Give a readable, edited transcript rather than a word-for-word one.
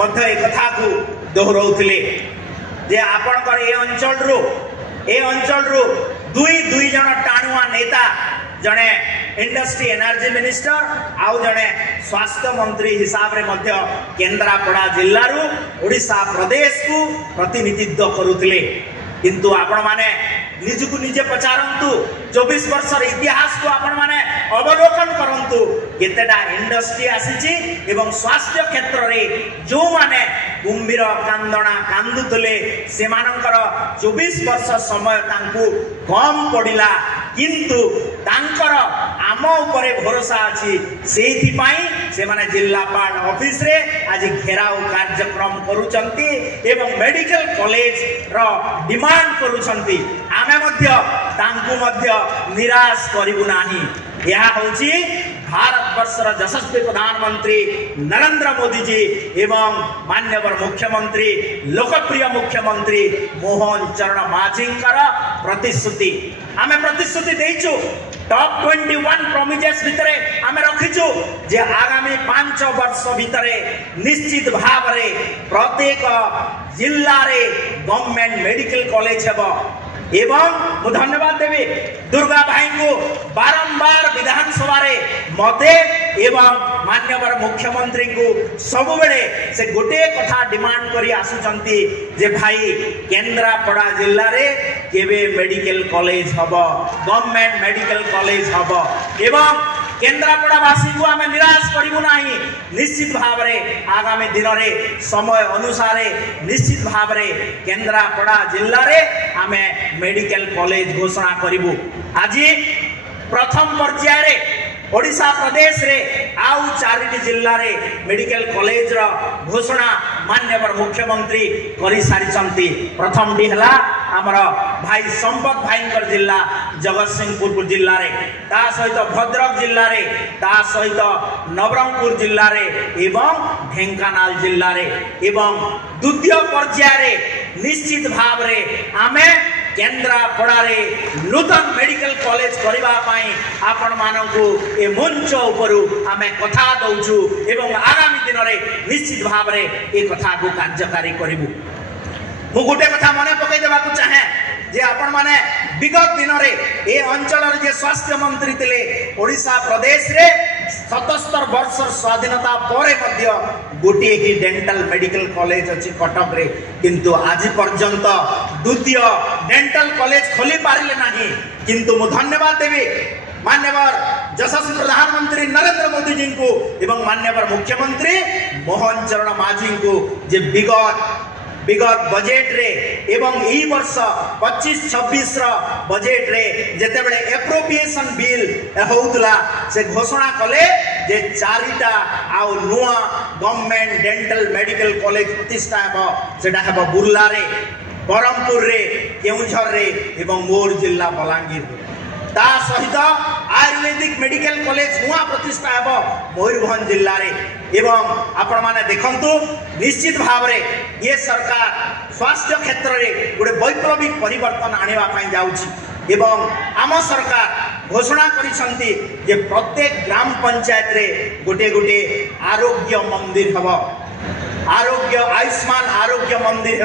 कथा को दोहराउथिले जे आपणकर ए अंचल दुई जन टाणुआ नेता जड़े इंडस्ट्री एनर्जी मिनिस्टर आउ जड़े स्वास्थ्य मंत्री हिसाब रे मध्य केन्द्रापड़ा जिल्लारू ओडिशा प्रदेश को प्रतिनिधित्व करुथिले किंतु आपण माने निजकु निजे पचारंतु 24 वर्षर इतिहास को आपण माने अवलोकन करंतु केतेडा इंडस्ट्री आसीची एवं स्वास्थ्य क्षेत्र रे जो माने कुंभीर कांदणा कांदुतले से मानकर 24 वर्ष समय तांकु कम पड़िला किंतु तांकर आम उपरे भरोसा अछि सेहि पई से माने जिल्लापाल ऑफिस रे आज घेराव कार्यक्रम करूचंती एवं मेडिकल कॉलेज रो डिमांड करूचंती आमे मध्य तांकु मध्य निराश करिबु नाही। यह होची भारत वर्षर यशस्वी प्रधानमंत्री नरेंद्र मोदी जी एवं मान्यवर मुख्यमंत्री लोकप्रिय मुख्यमंत्री मोहन चरण माझींकर प्रतिश्रुति आमे प्रतिश्रुति देइछु टॉप 21 प्रोमिजेस भितरे आमे रखिछु जे आगामी 5 वर्ष भितरे निश्चित भाव रे प्रत्येक जिल्ला रे गवर्नमेंट मेडिकल कॉलेज हेबो एवं मु धन्यवाद देवी दुर्गा भाई को बारंबार विधानसभा रे मते एवं मान्यवर मुख्यमंत्री को सब बेले से गोटे कथा डिमांड करी आसुचंती जे भाई केन्द्रापड़ा जिल्ला रे केबे मेडिकल कॉलेज हबो गवर्नमेंट मेडिकल कॉलेज हबो एवं केन्द्रापड़ावासी को आमे निराश करिबु नाही। निश्चित भाव रे आगामी दिन रे समय अनुसार निश्चित भाव रे केन्द्रापड़ा जिल्ला रे आमे मेडिकल कॉलेज घोषणा करिबु। आज प्रथम पर्याय रे ओडिशा प्रदेश रे आउ 4टी जिल्ला रे मेडिकल कॉलेज रो घोषणा मान्यवर मुख्यमंत्री करि सारिचंती। प्रथम डी हला हमर भाई संपत भाईंकर जिल्ला जगतसिंहपुर जिल्ला रे ता सहित भद्रक जिल्ला रे ता सहित नवरंगपुर जिल्ला रे एवं ढेंकानाल जिल्ला रे एवं द्वितीय पर्याय रे निश्चित भाव रे आमे केन्द्रापड़ा रे नूतन मेडिकल कॉलेज करबा पई आपण मानकु ए मंच उपरु आमे कथा दउछु एवं आगामी दिन रे निश्चित भाव रे ए कथा को कार्यकारी करिबु। मु गोटे कथा मने पकई देबा को चाहे जे आपण माने विगत दिन रे ए अंचल रे जे स्वास्थ्य मंत्री थिले ओडिशा प्रदेश रे 77 वर्ष स्वाधीनता परे मध्य गोटे ही डेंटल मेडिकल कॉलेज अछि कटक रे किंतु आज पर्यंत द्वितीय डेंटल कॉलेज खोली पारिले नाही। किंतु मु धन्यवाद देबी मान्यवर यशस्वी प्रधानमंत्री नरेंद्र मोदी जी को एवं मान्यवर मुख्यमंत्री मोहन चरण माझी को जे विगत बजेट रे एवं ई वर्ष 25-26 रो बजेट रे जेते बेले एप्रोप्रिएशन बिल होउतला से घोषणा कले जे 4टा आउ नुआ गवर्नमेंट डेंटल मेडिकल कॉलेज प्रतिष्ठा हेबो सेटा हेबो बुर्ला रे बरमपुर रे केउझर रे एवं मोर जिल्ला बलांगीर ता सहित आयुर्वेदिक मेडिकल कॉलेज नुआ प्रतिष्ठा हेबो मयूरभंज जिल्ला रे एवं आपण माने देखंतु निश्चित भाव रे ये सरकार स्वास्थ्य क्षेत्र रे गोटे वैप्लविक परिवर्तन आनिबा पई जाउची एवं आम सरकार घोषणा करिसंती जे प्रत्येक ग्राम पंचायत रे गोटे गोटे आरोग्य मंदिर हेबो आरोग्य आयुष्मान आरोग्य मंदिर।